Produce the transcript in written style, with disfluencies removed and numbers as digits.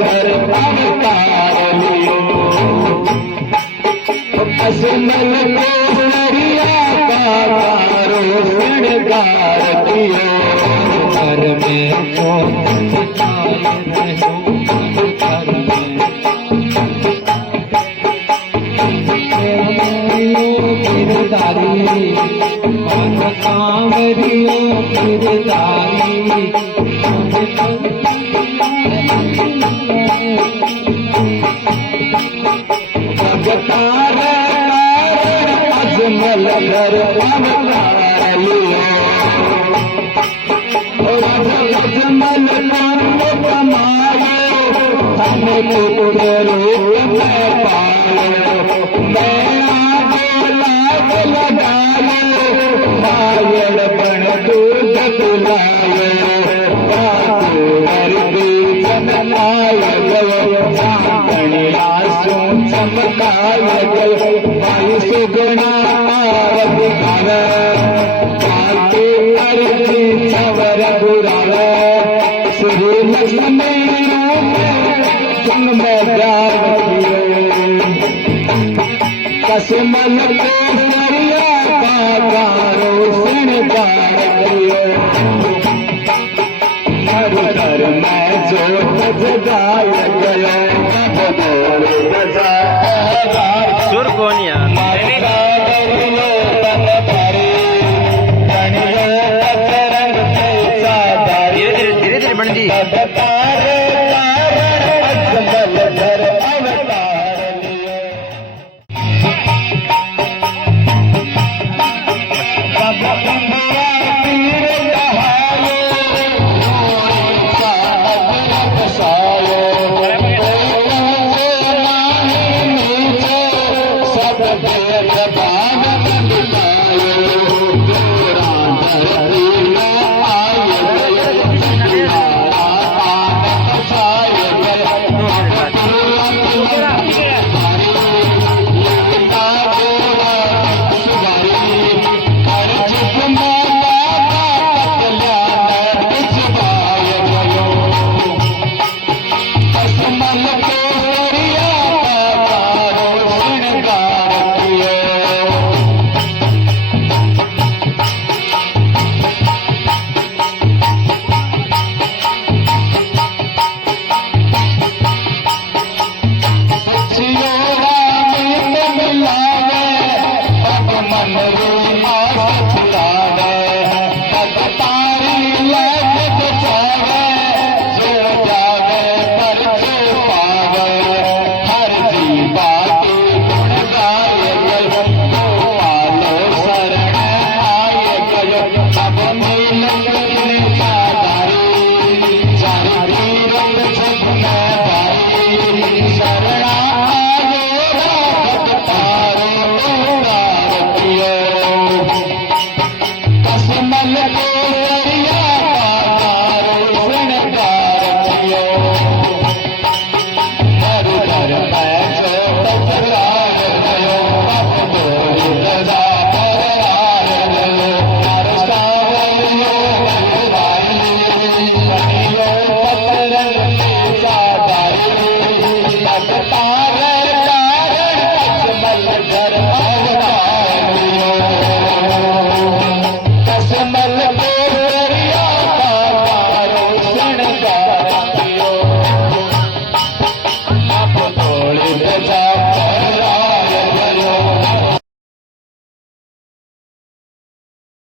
कर अवतार लियो कसमल को हरिया का कारो श्रृंगार कियो घर में कांवरियो गिरधारी जगतार अजमल कर अवतार लियो अजमल कांड कमायो हमें पुत्र रूप में पायो मैं लाग लगायो मायल बन दूध पिलायो वर्गी जनलाय गयो साकणिया सो चमकाय गयो भाई सुगुणा आरती कर पाके अर्जी चवर बुराव श्री लक्ष्मी रूप जन्म जागियो कसमल को हरिया कारो श्रृंगार कियो हर घर में जोत जगाय गयो सुर कौन यार